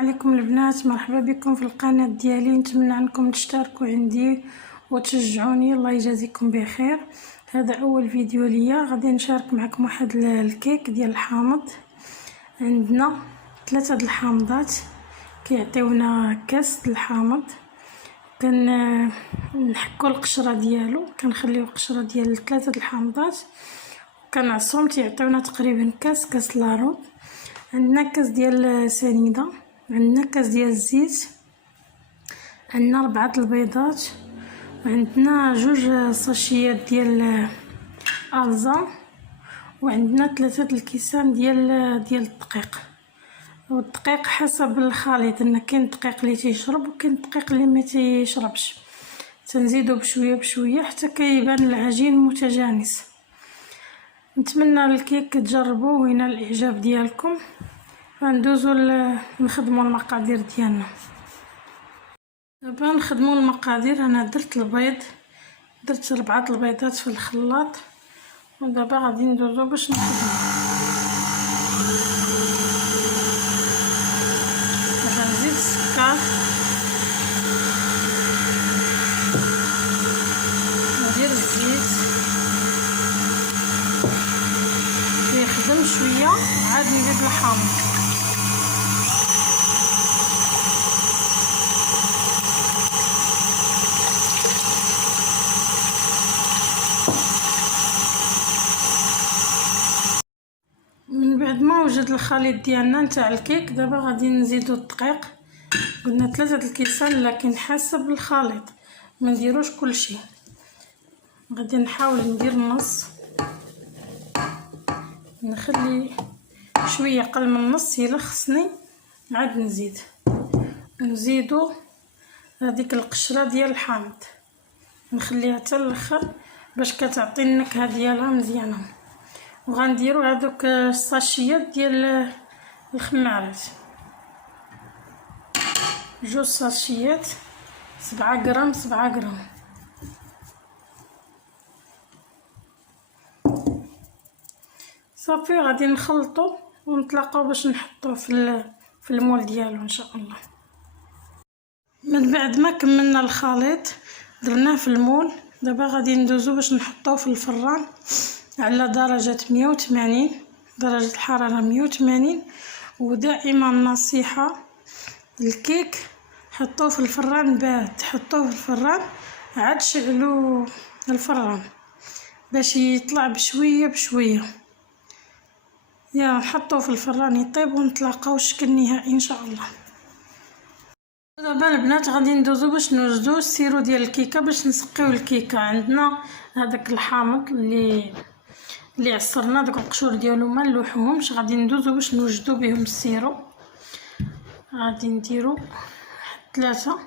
عليكم البنات، مرحبا بكم في القناه ديالي. نتمنى انكم تشتركوا عندي وتشجعوني، الله يجازيكم بخير. هذا اول فيديو ليا، غادي نشارك معكم واحد الكيك ديال الحامض. عندنا 3 الحامضات كيعطيونا كاس الحامض. نحكو القشره ديالو، كنخليو القشره ديال 3 الحامضات كنعصرهم، تيعطيونا تقريبا كاس لاروب. عندنا كاس ديال سنيده، عندنا كاس ديال الزيت، عندنا 4 البيضات، وعندنا 2 ساشيات ديال الزا، وعندنا 3 الكيسان ديال الدقيق. والدقيق حسب الخليط، ان كاين الدقيق اللي تيشرب وكاين الدقيق اللي ما تيشربش. تنزيدو بشويه بشويه حتى كيبان العجين متجانس. نتمنى الكيك تجربوه وينال الاعجاب ديالكم. غندوزو نخدموا المقادير ديالنا. دابا نخدموا المقادير. انا درت البيض، درت 4 البيضات في الخلاط، ودابا غادي ندوزو باش نخدمو. دابا نزيد السكر، ندير الزيت يخدم شويه، عاد نزيد الحامض. من بعد ما وجد الخليط ديالنا نتاع الكيك، دابا غادي نزيدو الدقيق. قلنا 3 الكيسان، لكن حسب الخليط ما نديروش كلشي. غادي نحاول ندير نص، نخلي شويه قل من نص يلخصني، عاد نزيدو هذيك القشره ديال الحامض، نخليها حتى الاخر باش كتعطي النكهه ديالها مزيانه. وغنديروا هذوك الساشيات ديال الخمارات، 2 ساشيات 7 غرام 7 غرام. صافي غادي نخلطو ونتلاقاو باش نحطوه في المول ديالو ان شاء الله. من بعد ما كملنا الخليط درناه في المول، دابا غادي ندوزو باش نحطوه في الفران على درجة 180 درجة الحرارة 180. ودائما نصيحة، الكيك حطوه في الفران بارد، حطوه في الفران عاد شعلوا الفران باش يطلع بشويه بشويه. يا نحطوه في الفران يطيب ونتلاقاو الشكل النهائي ان شاء الله. دابا البنات غادي ندوزو باش نوجدو السيرو ديال الكيكه باش نسقيو الكيكه. عندنا هذاك الحامض اللي عصرنا، داك القشور ديالو ما نلوحوهمش، غادي ندوزو باش نوجدو بهم السيرو. غادي نديرو 3،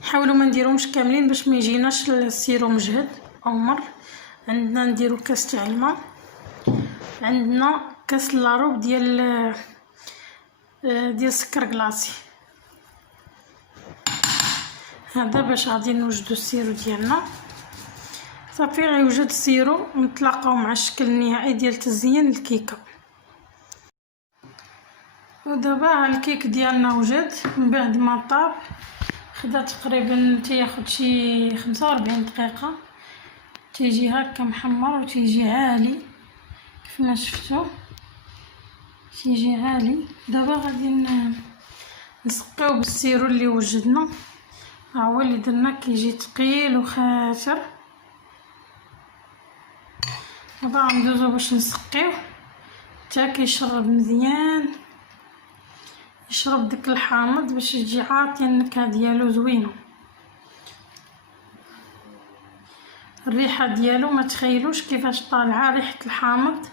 نحاولوا ما نديروهمش كاملين باش ما يجيناش السيرو مجهد او مر. عندنا نديرو كاس تاع الماء، عندنا كاس لاروب ديال سكر كلاصي. هذا باش غادي نوجدو السيرو ديالنا. صافي غيوجد السيرو، ونتلاقاو مع الشكل النهائي ديال تزيين الكيكه. ودابا الكيك ديالنا وجد من بعد ما طاب، خدا تقريبا تياخد شي 45 دقيقه. تيجي هكا محمر وتيجي عالي كيف ما شفتوا، تيجي عالي. دابا غادي نسقيو بالسيرو اللي وجدنا. ها هو اللي درنا، كيجي ثقيل وخاسر. دابا غندوزو باش نسقيوه حتى كيشرب مزيان، يشرب داك الحامض باش يجي عاطي النكهه ديالو زوينه. الريحه ديالو ما تخيلوش كيفاش طالعه، ريحه الحامض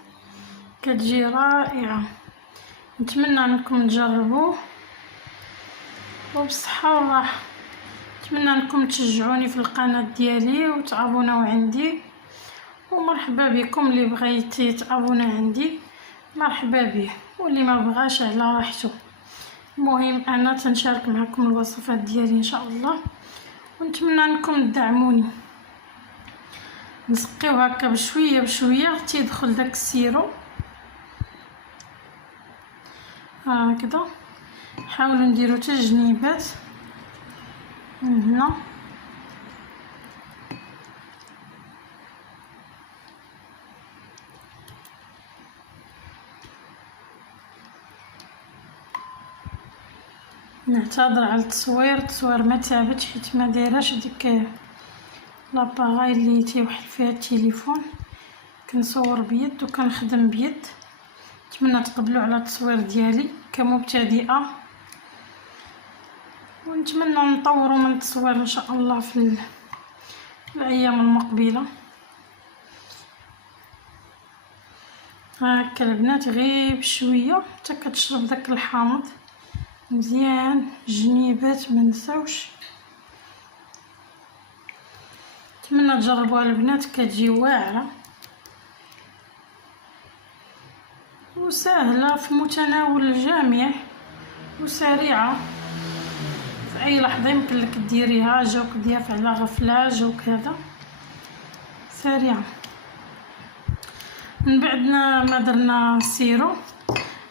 كتجي رائعه. نتمنى انكم تجربوه وبصحه والراحه. نتمنى انكم تشجعوني في القناه ديالي وتابوناو عندي، ومرحبا بكم. اللي بغى يتابونا عندي مرحبا به، واللي ما بغاش على راحته. المهم انا تنشارك معكم الوصفات ديالي ان شاء الله، ونتمنى انكم تدعموني. نسقيو هكا بشويه بشويه تيدخل داك السيرو هكذا. نحاولوا نديرو حتى الجنيبات من هنا. نعتذر على التصوير ما تعبتش حيت ما دايراش ديك لاباغاي اللي تيوحل فيها التليفون، كنصور بيد وكنخدم بيد. نتمنى تقبلوا على التصوير ديالي كمبتدئه، ونتمنى نطوروا من التصوير ان شاء الله في الايام المقبله. هاكا البنات غير بشويه حتى كتشرب داك الحامض مزيان. جنيبات منساوش، نتمنى تجربوها البنات، كتجي واعره وسهله في متناول الجميع وسريعه، في اي لحظه يمكن لك ديريها. جاوك ضياف على غفله، جاوك هذا سريعه. من بعد ما درنا السيرو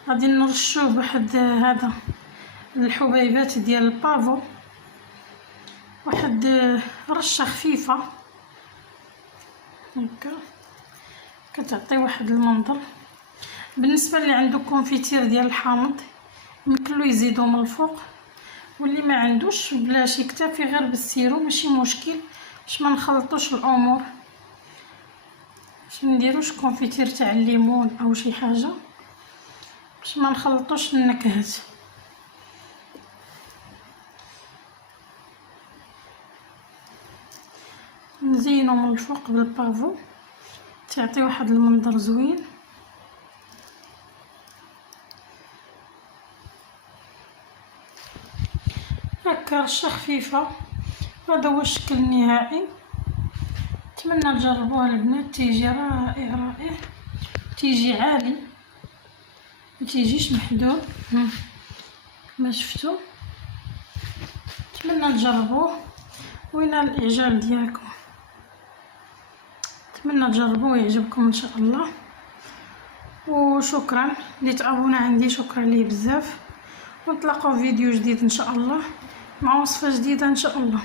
غادي نرشوه بواحد هذا الحبيبات ديال البافو، واحد رشه خفيفه هكا كتعطي واحد المنظر. بالنسبه اللي عنده كونفيتير ديال الحامض يمكن له يزيدو من الفوق، واللي ما عندوش بلاش يكتفي غير بالسيرو ماشي مشكل، باش ما نخلطوش الامور، باش نديروش كونفيتير تاع الليمون او شي حاجه، باش ما نخلطوش النكهات. نزينو من الفوق بالبافو تعطي واحد المنظر زوين. هكا رشه خفيفه، هذا هو الشكل النهائي. نتمنى تجربوها البنات، تيجي رائع تيجي عالي، ما تيجيش محدود ما شفتوا. نتمنى تجربوه وينال الاعجاب ديالكم، نتمنى تجربوه ويعجبكم ان شاء الله. وشكرا اللي تعاونا عندي، شكرا ليه بزاف، ونتلاقاو في فيديو جديد ان شاء الله مع وصفه جديده ان شاء الله.